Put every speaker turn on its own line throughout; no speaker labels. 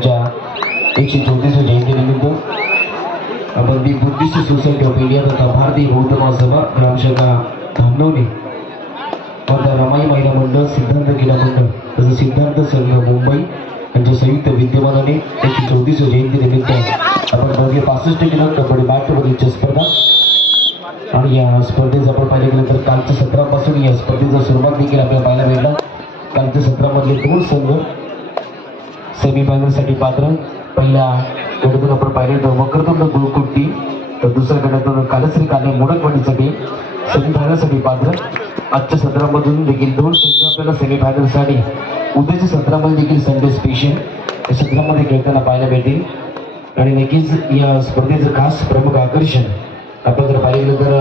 यांच्या एकशे चौतीसव्या जयंतीनिमित्त आपण the Buddhist Society of India तथा भारतीय बौद्ध महासभा ग्रामशाखा धामणवली वर्धा रमाई महिला मंडळ सिद्धांत क्रीडा मंडळ तसं सिद्धांत संघ मुंबई यांच्या संयुक्त विद्यमानाने एकशे चौतीसव्या जयंतीनिमित्त आपण दोघे पासष्ट किलो कबड्डी बॅटमधीलच्या स्पर्धा आणि या स्पर्धेचं आपण पाहिलं गेलं तर कालच्या सत्रापासून या स्पर्धेचा सुरुवात देखील आपल्याला पाहायला मिळाला कालच्या सत्रामधले दोन संघ सेमीफायनलसाठी पात्र. पहिल्या गटातून आपण पाहिले तर वक्रतुंड गुळकुट्टी. तर दुसऱ्या गटातून कालश्री काने मोडकवाडीसाठी सेमीफायनलसाठी पात्र. आजच्या सत्रामधून देखील दोन संघ आपल्याला सेमीफायनलसाठी उद्याच्या सत्रामध्ये देखील संडे स्पेशल या सत्रामध्ये खेळताना पाहायला मिळतील. आणि नक्कीच या स्पर्धेचं खास प्रमुख आकर्षण आपण जर पाहिलं तर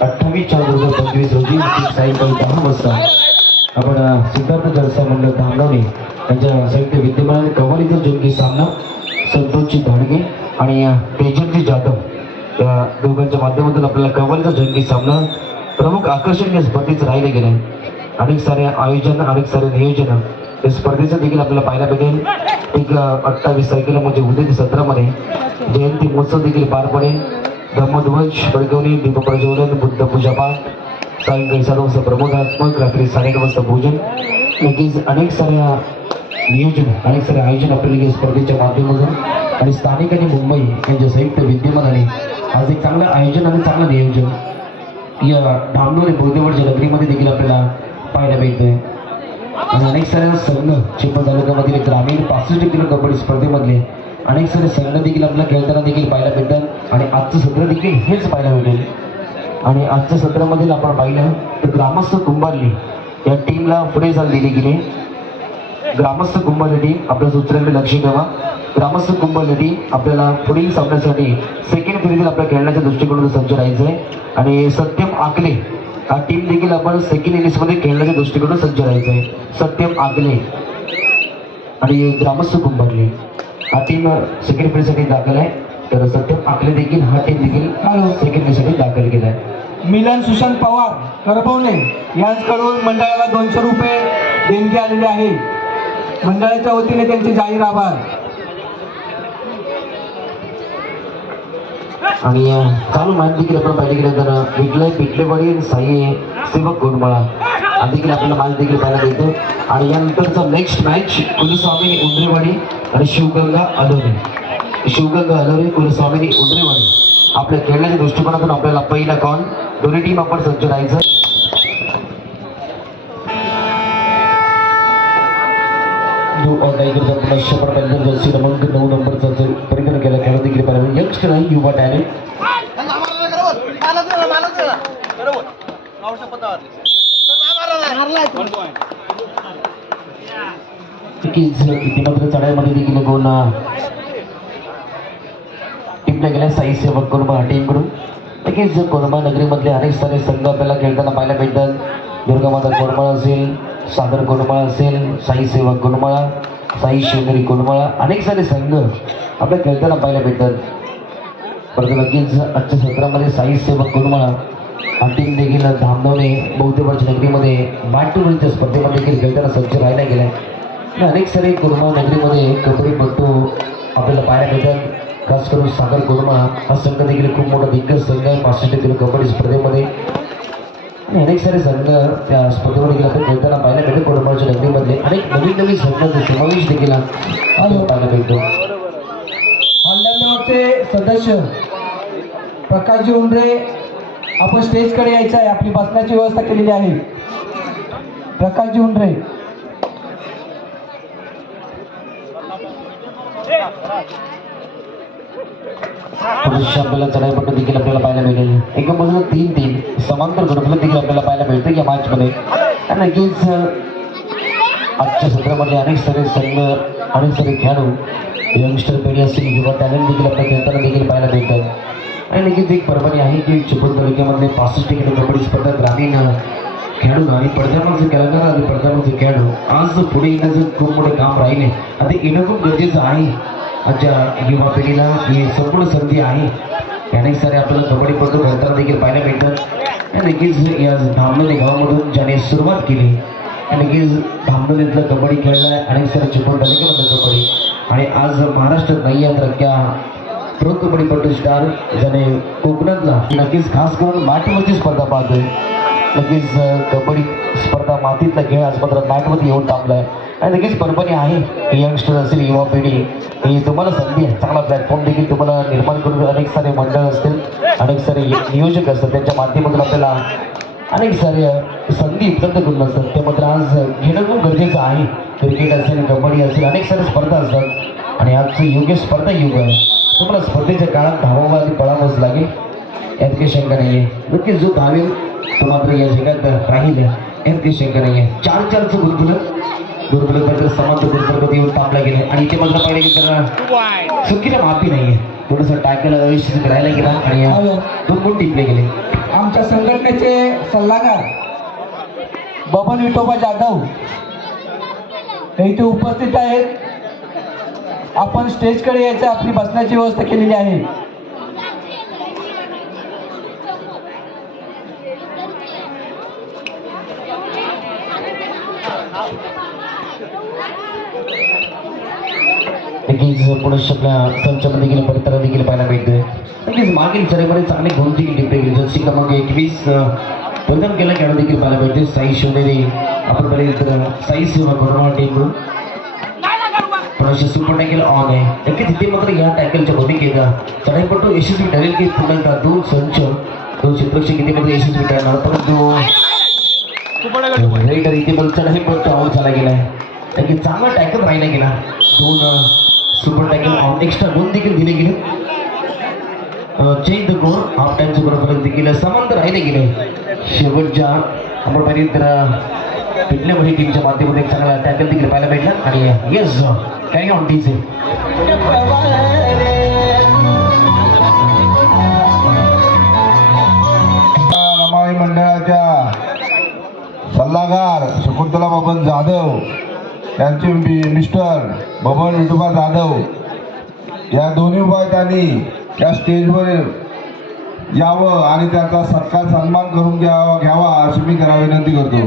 अठ्ठावीस चार दोन हजार पंचवीस रोजी सायंकाळी दहा वाजता आपण सिद्धार्थ जलसा मंडळ धामणवणे त्यांच्या संयुक्त विद्यमान कव्वालीचा जंगी सामना संतोषजी धाडगे आणि अ, तेजनजी जाधव या दोघांच्या माध्यमातून आपल्याला कव्वालीचा जंगी सामना प्रमुख आकर्षण या स्पर्धेचं राहिले गेलं. आहे अनेक सारे आयोजन अनेक सारे नियोजन या स्पर्धेचं देखील आपल्याला पाहायला भेटेल. एक अठ्ठावीस तारखेला म्हणजे उद्याच्या सत्रामध्ये जयंती महोत्सव देखील पार पडेल. ब्रह्मध्वज बडकवणी दीप प्रज्वलन बुद्ध पूजा पाठ सायंकाळी सात वाजता प्रबोधात्मक रात्री साडेआठ वाजता भोजन. लगेच अनेक साऱ्या नियोजन अनेक सारे आयोजन आपल्याला स्पर्धेच्या माध्यमातून. आणि स्थानिक आणि मुंबई यांच्या संयुक्त विद्यमानाने आज एक चांगलं आयोजन आणि चांगलं नियोजन या धामणोली बौद्धवडच्या नगरीमध्ये देखील आपल्याला पाहायला मिळतंय. आणि अनेक साऱ्या संघ चिपळ तालुक्यामधील ग्रामीण पासष्ट किलो कबड्डी स्पर्धेमधले अनेक सारे संघ देखील आपल्याला खेळताना देखील पाहायला मिळतात. आणि आजचं सत्र देखील हेच पाहायला मिळेल आणि आजच्या सत्रामधील आपण पाहिलं तर ग्रामस्थ कुंभारली या टीमला पुढे चाल दिली गेली. ग्रामस्थ कुंभारली टीम आपल्या सूत्रांकडे लक्ष ठेवा. ग्रामस्थ कुंभारली टीम आपल्याला पुढील सामन्यासाठी सेकंड फेरीतील आपल्या खेळण्याच्या दृष्टिकोनातून सज्ज राहायचं आहे आणि सत्यम आकले हा टीम देखील आपण सेकंड इनिंग्समध्ये खेळण्याच्या दृष्टिकोनातून सज्ज राहायचं आहे सत्यम आकले आणि ग्रामस्थ कुंभारली हा टीम सेकंड फेरीसाठी दाखल आहे. तर सत्यम आकले देखील हा टीम देखील सेकंड फेरीसाठी दाखल केला आहे
मिलन सुशांत पवार करपवणे. यांकडून मंडळाला दोनशे रुपये देणगी आलेली आहे. मंडळाच्या वतीने त्यांचे जाहीर आभार.
आणि चालू मॅच देखील आपण पाहिजे गेलं तर विकलय पिटलेवाडी आणि साई सेवक गोडमळा. हा देखील आपल्याला मॅच देखील पाहायला मिळतो. आणि यानंतरचा नेक्स्ट मॅच कुलस्वामी उंद्रेवाडी आणि शिवगंगा अलोरे. शिवगंगा अलोरे कुलस्वामी उंद्रेवाडी. आपल्या खेळण्याच्या दृष्टिकोनातून आपल्याला पहिला कॉल दोन्ही टीम आपण सज्ज राहायचं शंभर जर्सी क्रमांक नऊ नंबरचा जर परिधान केला खेळा देखील पाहिजे यंगस्टर आहे युवा टॅलेंट नक्कीच चढाईमध्ये देखील दोन टीमला गेल्या साई सेवक कोरमा टीमकडून नक्कीच कोरमा नगरीमधले अनेक सारे संघ आपल्याला खेळताना पाहायला भेटतात दुर्गामाता कोरमाळा असेल सागर कोरमाळा असेल साई सेवक कोरमाळा साई शिवनेरी कोरमाळा अनेक सारे संघ आपल्या खेळताना पाहायला भेटतात परंतु नक्कीच आजच्या सत्रामध्ये साई सेवक कोरमाळा अंतिम देखील धामधवणे बौद्धवर्ष नगरीमध्ये बाटूच्या स्पर्धेमध्ये देखील खेळताना सज्ज राहायला गेलाय. अनेक सारे कुर्मा नगरीमध्ये कबड्डीपटू आपल्याला पाहायला भेटतात खास करून सागर कुर्मा हा संघ देखील खूप मोठा दिग्गज संघ आहे. पासष्ट किलो कबड्डी स्पर्धेमध्ये. आणि अनेक सारे संघ त्या स्पर्धेमध्ये देखील आपण खेळताना पाहायला भेटतो कुर्माच्या नगरीमधले अनेक नवीन नवीन संघांचा समावेश देखील पाहायला भेटतो
हल्ल्याचे सदस्य प्रकाशजी उंडरे आपण स्टेजकडे यायचं आहे. आपली बसण्याची व्यवस्था केलेली आहे. प्रकाशजी उंडरे.
पुरुष आपल्याला चढाईपट्टू देखील आपल्याला पाहायला मिळेल. एका बाजूला तीन तीन समांतर गडफल देखील आपल्याला पाहायला मिळतं या मॅचमध्ये आणि नक्कीच आजच्या सत्रामध्ये अनेक सारे संघ अनेक सारे खेळाडू यंगस्टर पिढी असतील किंवा टॅलेंट देखील आपल्या खेळताना देखील पाहायला मिळतात. आणि नक्कीच एक परभणी आहे की चिपळूण तालुक्यामध्ये पासष्ट किलो कबड्डी स्पर्धा ग्रामीण खेळाडू आणि पडद्यावरचे कलाकार आणि पडद्यावरचे खेळाडू. आज पुढे येण्याचं खूप मोठे काम राहिले. आणि ते येणं खूप गरजेचं आहे. आजच्या युवा पिढीला ही संपूर्ण संधी आहे. अनेक सारे आपल्याला कबड्डीपटू खेळताना देखील पाहायला मिळतात नक्कीच या धामणोली गावामधून ज्याने सुरुवात केली नक्कीच धामणोलीतलं कबड्डी खेळला अनेक सारे चिपळूण तालुक्यामधलं कबड्डी. आणि आज महाराष्ट्रात नाही आहे तर त्या प्रो कबड्डीपटू स्टार ज्याने कोकणातला नक्कीच खास करून मातीवरची स्पर्धा पाहतोय. नक्कीच कबड्डी स्पर्धा मातीतला खेळ आज मात्र मॅटमध्ये येऊन थांबलाय. आणि नक्कीच परभणी आहे यंगस्टर असेल युवा पिढी ही तुम्हाला संधी आहे. चांगला प्लॅटफॉर्म देखील तुम्हाला निर्माण करून अनेक सारे मंडळ असतील अनेक सारे नियोजक असतात. त्यांच्या माध्यमातून आपल्याला अनेक सारे संधी उपलब्ध करून असतात. ते मात्र आज घेणं खूप गरजेचं आहे. क्रिकेट असेल कबड्डी असेल अनेक सारे स्पर्धा असतात. आणि आजचं योग्य स्पर्धा युग आहे. तुम्हाला स्पर्धेच्या काळात धावावं आणि पळावंच लागेल. यात काही शंका नाही आहे नक्कीच जो धावेल तो मात्र या जगात राहील. यात काही शंका नाही आहे चार चारचं गुरुकुलं तर समांतर गुरुकुलं येऊन तापला गेलं. आणि इथे मात्र पाहिजे की त्यांना चुकीला माफी नाही आहे थोडंसं टाकायला अयशस्वी करायला गेला आणि
हॅलो.
दोन गुण टिपले गेले.
आमच्या संघटनेचे सल्लागार बबन विठोबा जाधव हे इथे उपस्थित आहेत. आपण स्टेजकडे यायचं आपली बसण्याची व्यवस्था केलेली आहे.
हो, नक्कीच पुरुष आपल्या संचामध्ये देखील परताना देखील पाहायला मिळतोय. नक्कीच मागील चरेमध्ये चांगले गुण देखील टिपले गेले. जसे क्रमांक एकवीस प्रथम केला खेळाडू देखील पाहायला मिळते साई शिवनेरी आपण पाहिजे तर साई शिवना कोरोना टीम सुपर टॅकल ऑन आहे. नक्कीच इथे मात्र या टॅकलच्या भूमिकेचा चढाईपटू यशस्वी ठरेल की पुन्हा दोन संच दोन क्षेत्रक्षक इथे मात्र यशस्वी ठरणार. परंतु रेडर इथे पण चढाईपटू आऊट झाला गेलाय. नक्की चांगला टॅकल राहिला गेला. दोन super tackle on extra goal देखील दिले गेले change the goal half super बरोबर देखील समांतर राहिले गेले शेवटच्या आपण तर पिटल्या मध्ये टीमच्या माध्यमातून एक चांगला टॅकल देखील पाहायला भेटला आणि येस कॅरी ऑन टीचे
रमाई मंडळाच्या सल्लागार शकुंतला बाबन जाधव यांचे मिस्टर बबन विठोबा जाधव या दोन्ही उपायतांनी या स्टेजवर यावं आणि त्यांचा सत्कार सन्मान करून घ्यावा घ्यावा अशी मी करा विनंती करतो.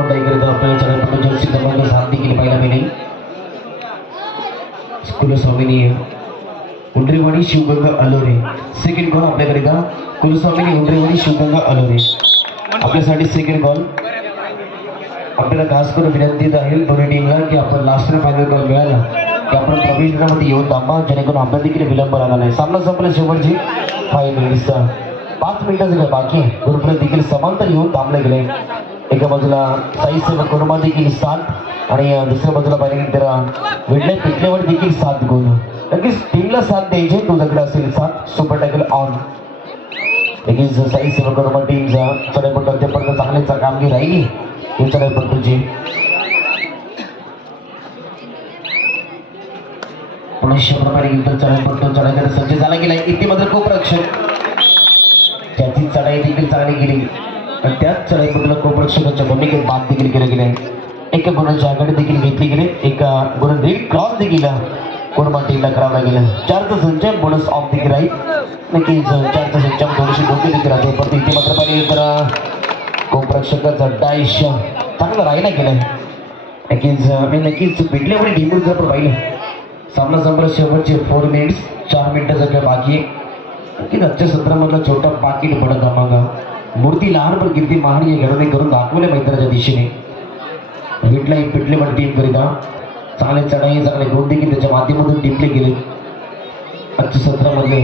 टायगर आपल्याला चढाईपटू जर्सी क्रमांक सात देखील पाहायला मिळेल कुलस्वामिनी उंडरेवाडी शिवगंगा अलोरे सेकंड कॉल आपल्याकडे का कुलस्वामिनी उंडरेवाडी शिवगंगा अलोरे आपल्यासाठी सेकंड कॉल आपल्याला खास करून विनंती आहे दोन्ही टीमला की आपण लास्ट फायनल कॉल मिळाला की आपण प्रवेशमध्ये येऊन थांबा जेणेकरून आपल्या देखील विलंब राहणार नाही सामना संपला शेवटची फायनल मिनिट्सचा पाच मिनिटं झालं बाकी. आहे गुरुप्रत देखील समांतर येऊन थांबले गेले. एका बाजूला साई सेवा कुर्मा देखील सात आणि दुसऱ्या बाजूला पाहिजे तर विडले पिकल्यावर देखील सात गुण. नक्कीच टीमला साथ द्यायचे तुझ्याकडे असेल सात. सुपर टॅकल ऑन नक्कीच साई सेवा कुर्मा टीमचा चढेपट अद्यापर्यंत चांगलीच कामगिरी राहिली. चढेपटूची चढाईपट्टूची पुन्हा युद्ध चढाईपट्टू चढाईकडे सज्ज झाला गेला इथे मात्र खूप रक्षक. त्याची चढाई देखील चांगली गेली आणि त्याच चढाईबद्दल कोपरक्षकाच्या भूमिकेत बाद देखील केलं गेले एका गुणाची आघाडी देखील घेतली गेली. एका गुण देखील क्रॉस देखील कोरमा टीमला करावं गेला चारचा संच बोनस ऑफ देखील राहील. नक्कीच चारचा संच थोडीशी डोके देखील राहतो परत इथे मात्र पाहिजे तर कोपरक्षकाचा डायश चांगला राहिला गेला नक्कीच मी नक्कीच पिटल्यामुळे ढिंबूर जर राहिलं. पाहिलं सामना संपला शेवटचे फोर मिनिट्स चार मिनिटाचा जर बाकी आहे. की आजच्या सत्रामधला छोटा पाकिट पडत आम्हाला मूर्ती लहान पण कीर्ती महान घडवणे करून दाखवले मैत्राच्या दिशेने. विटला एक पिटले पण टीम करीता. चांगले चढाई चांगले गुण देखील त्याच्या माध्यमातून टिपले गेले. आजच्या सत्रामध्ये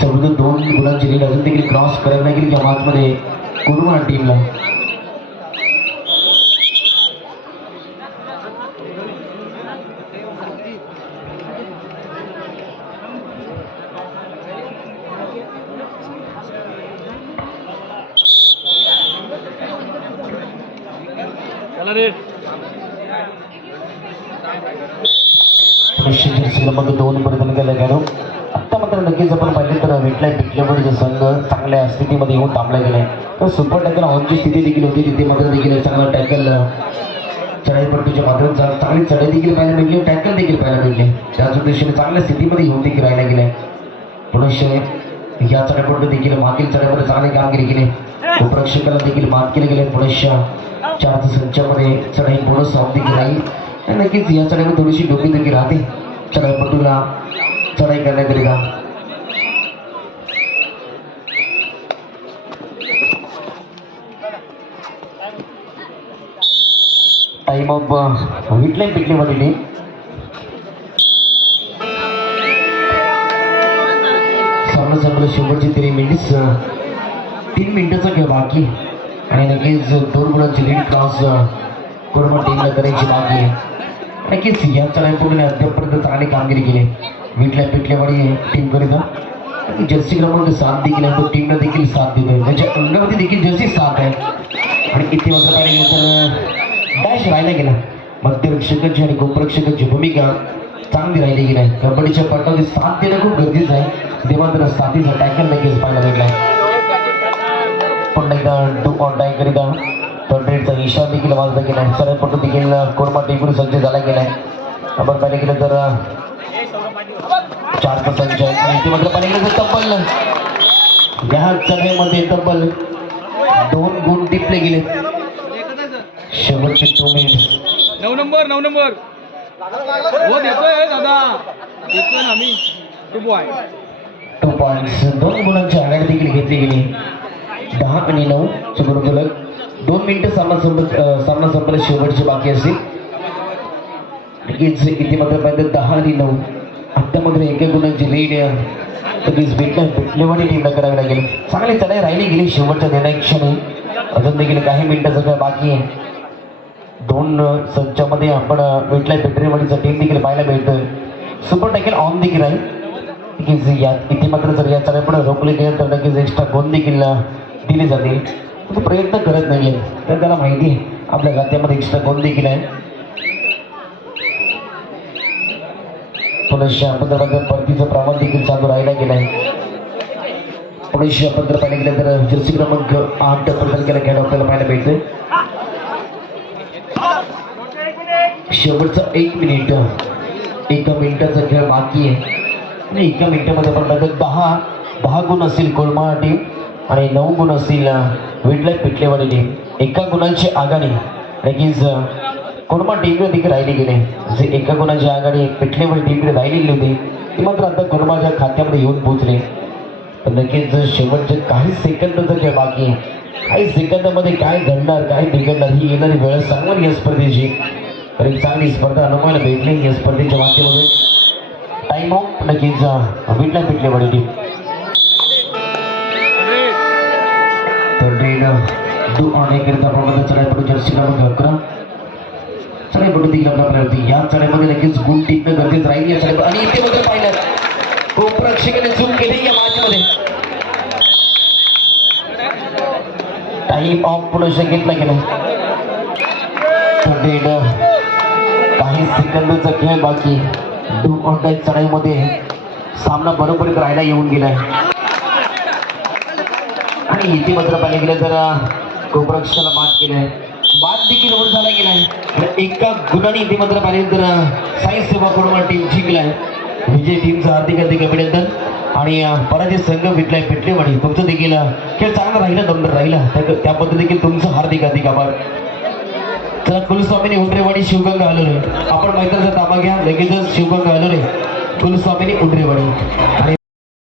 चौदा दोन गुणांची लीड अजून देखील क्रॉस करायला गेली या मॅचमध्ये कुरुमा टीमला मग दोन पर्यंत गेला गेलो. आत्ता मात्र नक्कीच आपण पाहिलं तर विटलाय पिटल्यामुळे संघ चांगल्या स्थितीमध्ये येऊन थांबला गेलाय तर सुपर टॅकल ऑनची स्थिती देखील होती. तिथे मात्र देखील चांगला टॅकल चढाईपट्टीच्या माध्यमातून चांगली चढाई देखील पाहायला मिळली टॅकल देखील पाहायला मिळले. त्याच उद्देशाने चांगल्या स्थितीमध्ये येऊन देखील राहिला गेले. पुरुष या चढाईपट्टी देखील मागील चढाईमध्ये चांगली कामगिरी केली. उपरक्षकाला देखील मात केली गेले. पुरुष चारच्या संचामध्ये चढाई बोनस ऑफ देखील राहील आणि नक्कीच या चढाईवर थोडीशी डोकी राहते. चढाईपटूला चढाई करण्याकरिता टाइम ऑफ विटले पिटले मध्ये सामना संपला शेवटचे तरी मिनिट्स तीन मिनिटाचा खेळ बाकी. आणि नक्कीच दोन गुणांची लीड क्रॉस कोरमा टीमला करायची बाकी आहे नक्कीच या चढाईपूर्ण अद्यापपर्यंत चांगली कामगिरी केली. विटल्या पिटल्यावाडी टीम करिता आणि जर्सी क्रमांक साथ देखील आहे. तो टीमला देखील साथ देतोय. त्याच्या अंगामध्ये देखील जर्सी साथ आहे. आणि किती वाजता पाहिजे तर डॅश राहिला गेला. मध्यरक्षकाची आणि गोपरक्षकाची भूमिका चांगली राहिली गेली आहे. कबड्डीच्या पटामध्ये साथ देणं खूप गरजेचं आहे. ते मात्र साथीचा टॅकल लगेच पाहायला भेटला आहे. पुन्हा एकदा टू ऑन टाय करिता रेडचा इशारा देखील गेला आहे सरळपटू देखील कोरमा टेकून सज्ज झाला गेला आहे आपण पाहिलं गेलं तर चार संच आणि इथे मात्र पाहिलं गेलं तर तब्बल या चढाईमध्ये तब्बल दोन गुण टिपले गेले शेवटचे टू
नऊ नंबर नऊ नंबर. हो देतोय हो, दादा. देतोय ना
टू पॉईंट्स दोन गुणांची आघाडी देखील घेतली गेली. दहा आणि नऊ चुकून दोन मिनिटं सामना संपत सामना संपला शेवटचे बाकी असेल किती मात्र पाहिजे दहा आणि नऊ. आत्ता मात्र एका गुणांची लीड नक्कीच भेटल्या भेटलेवाणी टीमला करावी लागेल. चांगली चढाई राहिली गेली शेवटच्या निर्णय क्षणी अजून देखील काही मिनिटाचं काय बाकी आहे. दोन संचामध्ये आपण भेटलाय पेटरेवाडीचा टीम देखील पाहायला भेटतं सुपर टॅकल ऑन देखील आहे. नक्कीच या किती मात्र जर या चढाई रोखले गेले तर नक्कीच एक्स्ट्रा कोण देखील दिली जाते. तो प्रयत्न करत नाहीये. तर त्याला माहिती आहे. आपल्या खात्यामध्ये एक्स्ट्रा कोण देखील आहे पुनश्य पंधरा परतीचं प्रमाण देखील चालू राहिला गेलं आहे पुनश्य पंधरा पाहिलं गेलं तर जर्सी क्रमांक आठ प्रदान केला खेळ आपल्याला पाहायला भेटतोय शेवटचा एक मिनिट. एका मिनिटाचा खेळ बाकी आहे. आणि एका मिनिटामध्ये आपण बघत दहा दहा गुण असेल कोलमा टीम. आणि नऊ गुण असतील विटलाय पिटलेवाडी टीम एका गुणांची आघाडी नक्कीच कोलमा टीमकडे देखील राहिली गेले? जे एका गुणाची आघाडी पिटलेवाडी टीमकडे राहिली गेली होती ती मात्र आता कोलमाच्या खात्यामध्ये येऊन पोहोचले. तर नक्कीच शेवटचे काही सेकंदाचा खेळ बाकी काही सेकंदामध्ये काय घडणार काय बिघडणार ही येणारी वेळ सांगून या स्पर्धेची. तर एक चांगली स्पर्धा अनुभवायला भेटली या स्पर्धेच्या माध्यमातून. टाईम ऑफ नक्कीच भेटला भेटले बडी टीम तर या टिकणं गरजेचं राहील या आणि इथे मध्ये पाहिलं खूप केली या मॅचमध्ये ऑफ पुढे घेतला गेला काही सेकंदाचा खेळ बाकी डू ऑन चढाईमध्ये सामना बरोबरीत राहायला येऊन गेलाय आणि इथे मात्र पाहिलं गेलं तर कोपरक्षाला मात केलंय. बाद देखील वर झाला गेलाय. आणि एका गुणाने इथे मात्र पाहिलं तर साई सेवा कडून टीम जिंकलाय. विजय टीमचं हार्दिक हार्दिक अभिनंदन आणि पराजय संघ भेटलाय पेटलेवाडी तुमचं देखील खेळ चांगला राहिला दमदार राहिला. त्या- त्याबद्दल देखील तुमचं हार्दिक हार्दिक आभार. चला कुलस्वामीने उंडरेवाडी शिवगंगा आलोरे आपण मैदानाचा ताबा घ्या. लगेचच शिवगंगा आलोरे कुलस्वामीने उंडरेवाडी आणि